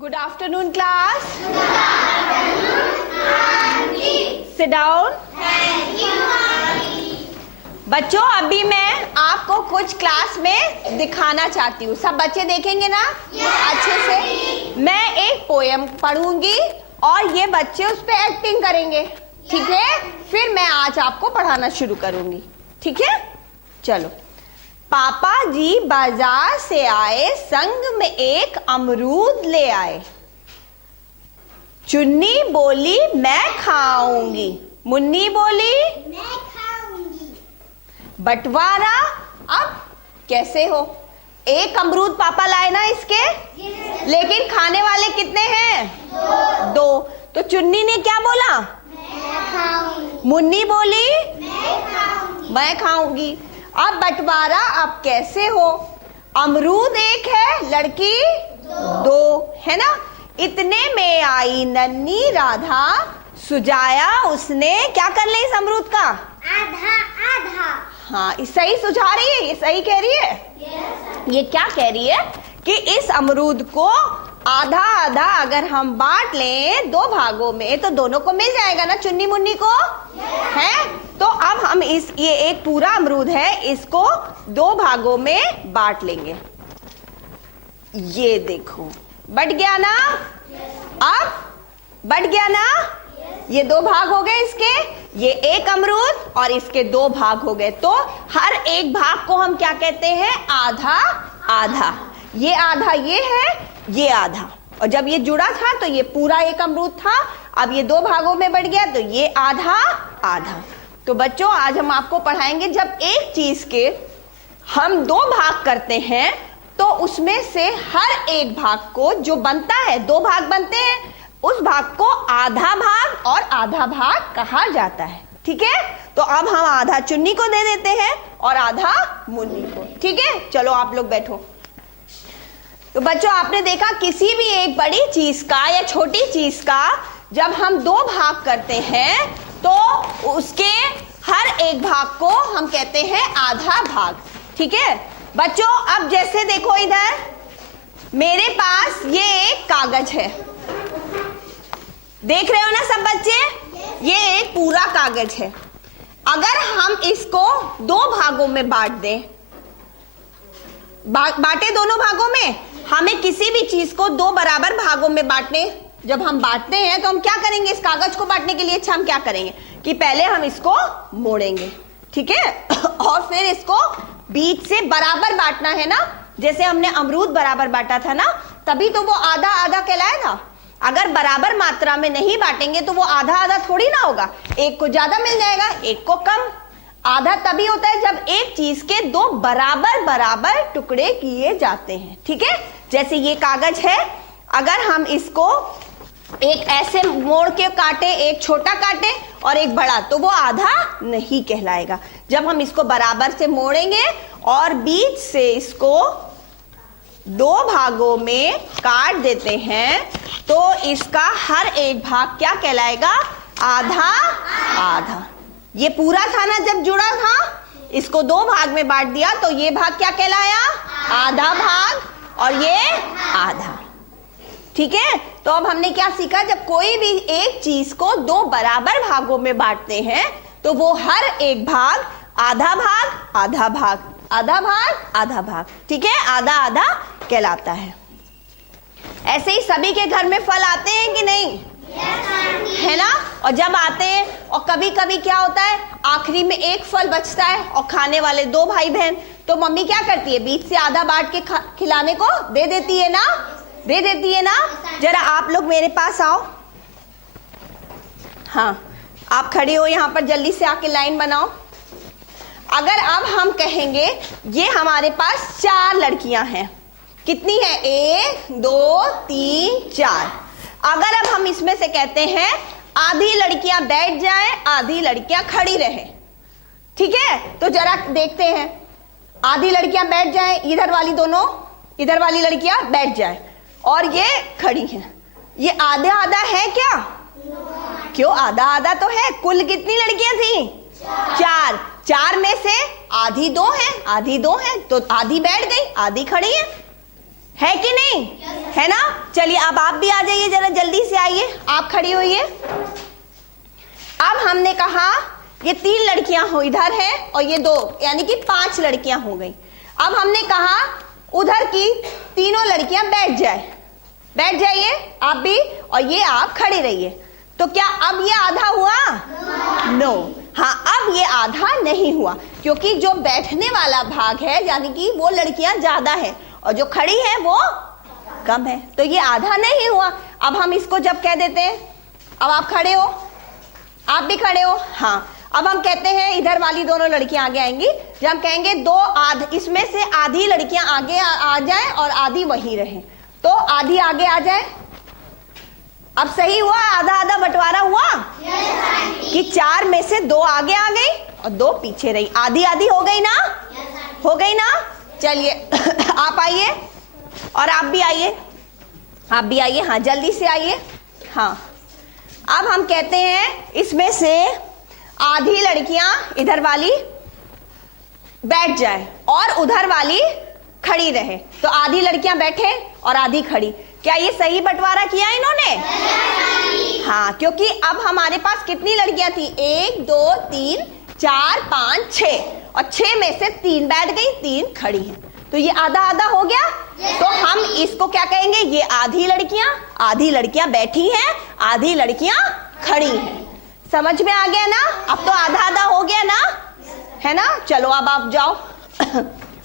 Good afternoon, class. Good afternoon, Aunty. Sit down. Thank you, Aunty. बच्चों, अभी मैं आपको कुछ क्लास में दिखाना चाहती हूँ. सब बच्चे देखेंगे ना? अच्छे से. मैं एक पोयम पढ़ूंगी और ये बच्चे उस पे एक्टिंग करेंगे. ठीक है? फिर मैं आज आपको पढ़ाना शुरू करूंगी. ठीक है? चलो. पापा जी बाजार से आए, संग में एक अमरूद ले आए. चुन्नी बोली मैं खाऊंगी, मुन्नी बोली मैं खाऊंगी. बंटवारा अब कैसे हो? एक अमरूद पापा लाए ना इसके, लेकिन खाने वाले कितने हैं? दो. तो चुन्नी ने क्या बोला? मैं खाऊंगी. मुन्नी बोली मैं खाऊंगी. मैं खाऊंगी. अब बंटवारा अब कैसे हो? अमरूद एक है, लड़की दो है ना. इतने में आई नन्ही राधा, सुझाया उसने क्या कर ले इस अमरूद का? आधा आधा. हाँ, सही सुझा रही है, ये सही कह रही है. ये क्या कह रही है कि इस अमरूद को आधा आधा अगर हम बांट लें दो भागों में तो दोनों को मिल जाएगा ना, चुन्नी मुन्नी को. है तो अब हम ये एक पूरा अमरूद है, इसको दो भागों में बांट लेंगे. ये देखो बट गया ना. अब बट गया ना. ये दो भाग हो गए इसके. ये एक अमरूद और इसके दो भाग हो गए. तो हर एक भाग को हम क्या कहते हैं? आधा आधा. ये आधा ये है, ये आधा. और जब ये जुड़ा था तो ये पूरा एक अमरूद था. अब ये दो भागों में बढ़ गया तो ये आधा आधा. तो बच्चों, आज हम आपको पढ़ाएंगे जब एक चीज के हम दो भाग करते हैं तो उसमें से हर एक भाग को जो बनता है, दो भाग बनते हैं, उस भाग को आधा भाग और आधा भाग कहा जाता है. ठीक है? तो अब हम आधा चुन्नी को दे देते हैं और आधा मुन्नी को. ठीक है? चलो आप लोग बैठो. तो बच्चों, आपने देखा किसी भी एक बड़ी चीज का या छोटी चीज का जब हम दो भाग करते हैं तो उसके हर एक भाग को हम कहते हैं आधा भाग. ठीक है बच्चों? अब जैसे देखो इधर मेरे पास ये एक कागज है. देख रहे हो ना सब बच्चे? ये एक पूरा कागज है. अगर हम इसको दो भागों में बांट दें, बांटे दोनों भागों में, हमें किसी भी चीज को दो बराबर भागों में बांटने, जब हम बांटते हैं तो हम क्या करेंगे? इस कागज को बांटने के लिए अच्छा हम क्या करेंगे कि पहले हम इसको मोड़ेंगे. ठीक है? और फिर इसको बीच से बराबर बांटना है ना. जैसे हमने अमरूद बराबर बांटा था ना, तभी तो वो आधा आधा कहलाएगा. अगर बराबर मात्रा में नहीं बांटेंगे तो वो आधा आधा थोड़ी ना होगा. एक को ज्यादा मिल जाएगा, एक को कम. आधा तभी होता है जब एक चीज के दो बराबर बराबर टुकड़े किए जाते हैं. ठीक है? जैसे ये कागज है, अगर हम इसको एक ऐसे मोड़ के काटे, एक छोटा काटे और एक बड़ा, तो वो आधा नहीं कहलाएगा. जब हम इसको बराबर से मोड़ेंगे और बीच से इसको दो भागों में काट देते हैं तो इसका हर एक भाग क्या कहलाएगा? आधा आधा. ये पूरा था ना, जब जुड़ा था, इसको दो भाग में बांट दिया तो ये भाग क्या कहलाया? आधा भाग और ये आधा. ठीक है? तो अब हमने क्या सीखा? जब कोई भी एक चीज को दो बराबर भागों में बांटते हैं तो वो हर एक भाग आधा भाग आधा भाग आधा भाग आधा भाग. ठीक है? आधा आधा कहलाता है. ऐसे ही सभी के घर में फल आते हैं कि नहीं? है ना? और जब आते हैं और कभी कभी क्या होता है, आखिरी में एक फल बचता है और खाने वाले दो भाई बहन, तो मम्मी क्या करती है? बीच से आधा बांट के खिलाने को दे देती है ना. दे देती है ना. जरा आप लोग मेरे पास आओ. हाँ, आप खड़े हो यहाँ पर, जल्दी से आके लाइन बनाओ. अगर अब हम कहेंगे ये हमारे पास चार लड़कियां हैं. कितनी है? 1 2 3 4. अगर अब हम इसमें से कहते हैं आधी लड़कियां बैठ जाएं, आधी लड़कियां खड़ी रहें. ठीक है? तो जरा देखते हैं. आधी लड़कियां बैठ जाएं, इधर वाली दोनों, इधर वाली लड़कियां बैठ जाएं और ये खड़ी हैं. ये आधा आधा है क्या? क्यों? आधा आधा तो है. कुल कितनी लड़कियां थी? चार. चार में से आधी दो हैं, आधी दो हैं, तो आधी बैठ गई, आधी खड़ी है कि नहीं? है ना? चलिए अब आप भी आ जाइए, जरा जल्दी से आइए, आप खड़ी होइए। अब हमने कहा ये 3 लड़कियां हो इधर है और ये 2, यानी कि 5 लड़कियां हो गई। अब हमने कहा उधर की तीनों लड़कियां बैठ जाइए आप भी, और ये आप खड़े रहिए। तो क्या अब ये आधा हुआ? नो। हाँ, अब ये आधा नहीं हुआ, क्योंकि जो बैठने वाला भाग है यानी कि वो लड़कियां ज्यादा है और जो खड़ी है वो कम है, तो ये आधा नहीं हुआ। अब हम इसको जब कह देते हैं, अब आप खड़े हो, आप भी खड़े हो, हाँ, अब हम कहते हैं इधर वाली दोनों लड़कियां आगे आएंगी। जब हम कहेंगे इसमें से आधी लड़कियां आगे आ जाएं और आधी वहीं रहे, तो आधी आगे आ जाए। अब सही हुआ? आधा आधा बंटवारा हुआ? कि 4 में से 2 आगे आ गई और 2 पीछे रही, आधी आधी हो गई ना? हो गई ना? चलिए आप आइए और आप भी आइए, आप भी आइए, हाँ जल्दी से आइए। हाँ, अब हम कहते हैं इसमें से आधी लड़कियां इधर वाली बैठ जाए और उधर वाली खड़ी रहे, तो आधी लड़कियां बैठे और आधी खड़ी। क्या ये सही बंटवारा किया इन्होंने? हाँ, क्योंकि अब हमारे पास कितनी लड़कियां थी? 1 2 3 4 5 6, और 6 में से 3 बैठ गई, 3 खड़ी हैं, तो ये आधा आधा हो गया। तो हम इसको क्या कहेंगे? ये आधी लड़कियां बैठी हैं, आधी लड़कियां खड़ी हैं। समझ में आ गया ना? अब तो आधा आधा हो गया ना, है ना? चलो अब आप जाओ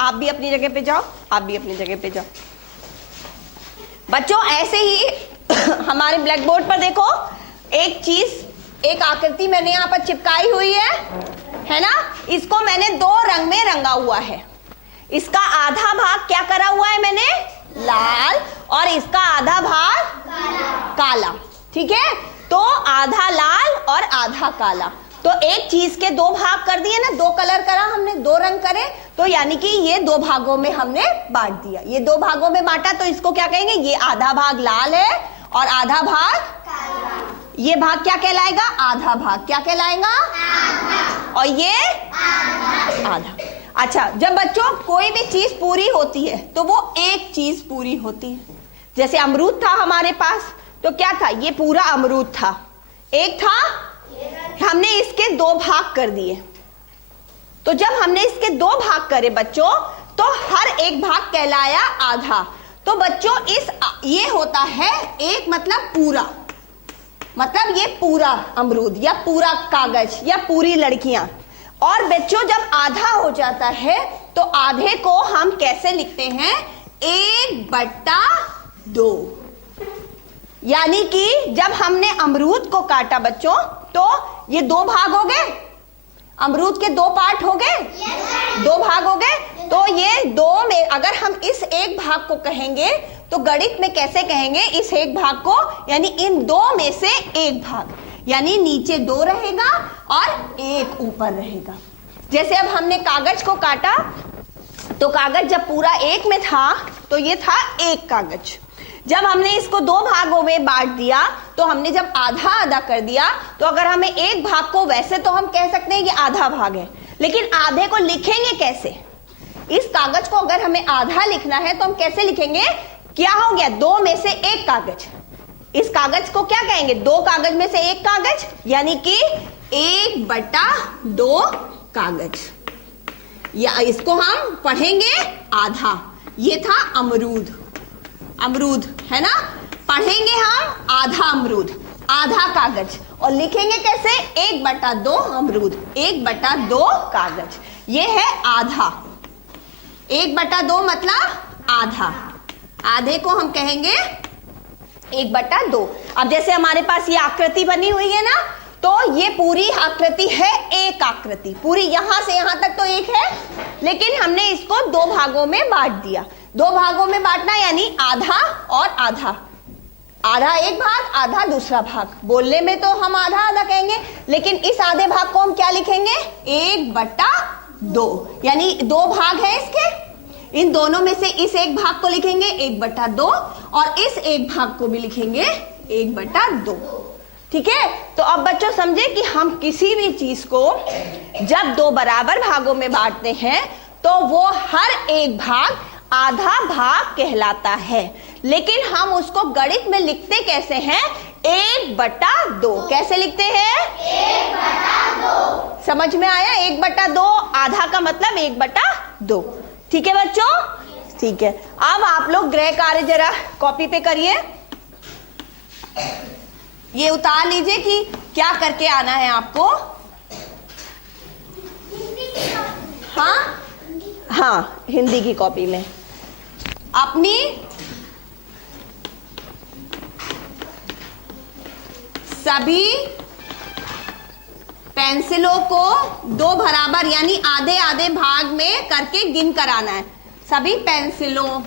आप भी अपनी जगह पे जाओ, आप भी अपनी जगह पे जाओ। बच्चों ऐसे ही हमारे ब्लैक बोर्ड पर देखो, एक चीज, एक आकृति मैंने यहाँ पर चिपकाई हुई है ना? इसको मैंने 2 रंग में रंगा हुआ है। इसका आधा भाग क्या करा हुआ है मैंने? लाल, और इसका आधा भाग काला। ठीक है, तो आधा लाल और आधा काला, तो एक चीज के 2 भाग कर दिए ना, 2 कलर करा हमने, 2 रंग करे, तो यानी कि ये 2 भागों में हमने बांट दिया। ये 2 भागों में बांटा, तो इसको क्या कहेंगे? ये आधा भाग लाल है और आधा भाग काला। ये भाग क्या कहलाएगा? आधा भाग। क्या कहलाएगा? आधा। और ये आधा। अच्छा, जब बच्चों कोई भी चीज पूरी होती है तो वो एक चीज पूरी होती है। जैसे अमरूद था हमारे पास, तो क्या था? ये पूरा अमरूद था, एक था, हमने इसके 2 भाग कर दिए। तो जब हमने इसके 2 भाग करे बच्चों, तो हर एक भाग कहलाया आधा। तो बच्चों ये होता है एक, मतलब पूरा, मतलब ये पूरा अमरूद या पूरा कागज या पूरी लड़कियां। और बच्चों जब आधा हो जाता है तो आधे को हम कैसे लिखते हैं? 1/2। यानी कि जब हमने अमरूद को काटा बच्चों, तो ये 2 भाग हो गए, अमरूद के 2 पार्ट हो गए, 2 भाग हो गए। तो ये 2 में अगर हम इस एक भाग को कहेंगे तो गणित में कैसे कहेंगे इस एक भाग को? यानी इन 2 में से एक भाग, यानी नीचे 2 रहेगा और 1 ऊपर रहेगा। जैसे अब हमने कागज को काटा, तो कागज जब पूरा 1 में था तो ये था 1 कागज। जब हमने इसको 2 भागों में बांट दिया, तो हमने जब आधा आधा कर दिया, तो अगर हमें एक भाग को, वैसे तो हम कह सकते हैं कि आधा भाग है, लेकिन आधे को लिखेंगे कैसे? इस कागज को अगर हमें आधा लिखना है तो हम कैसे लिखेंगे? क्या हो गया? 2 में से 1 कागज। इस कागज को क्या कहेंगे? 2 कागज में से 1 कागज, यानी कि 1/2 कागज, या इसको हम पढ़ेंगे आधा। ये था अमरूद, अमरूद है ना? पढ़ेंगे हम आधा अमरूद, आधा कागज, और लिखेंगे कैसे? 1/2 अमरूद, 1/2 कागज। ये है आधा। 1/2 मतलब आधा, आधे को हम कहेंगे 1/2। अब जैसे हमारे पास ये आकृति बनी हुई है ना, तो ये पूरी आकृति है एक आकृति, पूरी यहां से यहां तक तो एक है, लेकिन हमने इसको 2 भागों में बांट दिया। 2 भागों में बांटना यानी आधा और आधा, आधा एक भाग, आधा दूसरा भाग। बोलने में तो हम आधा आधा कहेंगे, लेकिन इस आधे भाग को हम क्या लिखेंगे? 1/2, यानी 2 भाग है इसके, इन दोनों में से इस एक भाग को लिखेंगे 1/2 और इस एक भाग को भी लिखेंगे 1/2। ठीक है, तो अब बच्चों समझे कि हम किसी भी चीज को जब 2 बराबर भागों में बांटते हैं तो वो हर एक भाग आधा भाग कहलाता है। लेकिन हम उसको गणित में लिखते कैसे हैं? 1/2। कैसे लिखते हैं? 1/2। समझ में आया? 1/2, आधा का मतलब 1/2। ठीक है बच्चों? ठीक है। अब आप लोग गृह कार्य जरा कॉपी पे करिए। ये उतार लीजिए कि क्या करके आना है आपको। हाँ हाँ, हिंदी की कॉपी में अपनी सभी पेंसिलों को 2 बराबर यानी आधे आधे भाग में करके गिन कर आना है। सभी पेंसिलों,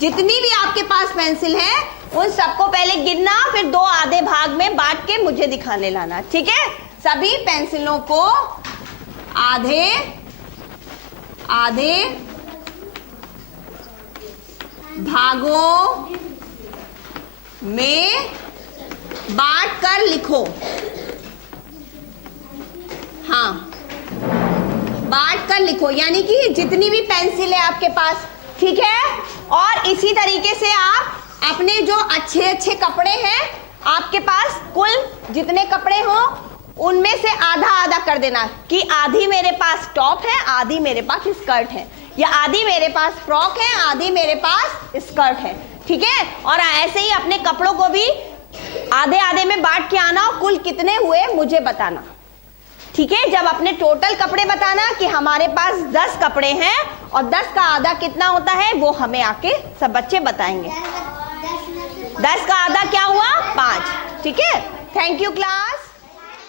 जितनी भी आपके पास पेंसिल है उन सबको पहले गिनना, फिर 2 आधे भाग में बांट के मुझे दिखाने लाना। ठीक है? सभी पेंसिलों को आधे आधे भागों में बांट कर लिखो। हाँ, बांट कर लिखो, यानी कि जितनी भी पेंसिल है आपके पास। ठीक है? और इसी तरीके से आप अपने जो अच्छे अच्छे कपड़े हैं आपके पास, कुल जितने कपड़े हों उनमें से आधा आधा कर देना कि आधी मेरे पास टॉप है, आधी मेरे पास स्कर्ट है, या आधी मेरे पास फ्रॉक है, आधी मेरे पास स्कर्ट है। ठीक है? और ऐसे ही अपने कपड़ों को भी आधे आधे में बांट के आना और कुल कितने हुए मुझे बताना। ठीक है? जब अपने टोटल कपड़े बताना कि हमारे पास 10 कपड़े हैं और 10 का आधा कितना होता है वो हमें आके सब बच्चे बताएंगे। 10 का आधा क्या हुआ? 5। ठीक है? Thank you class.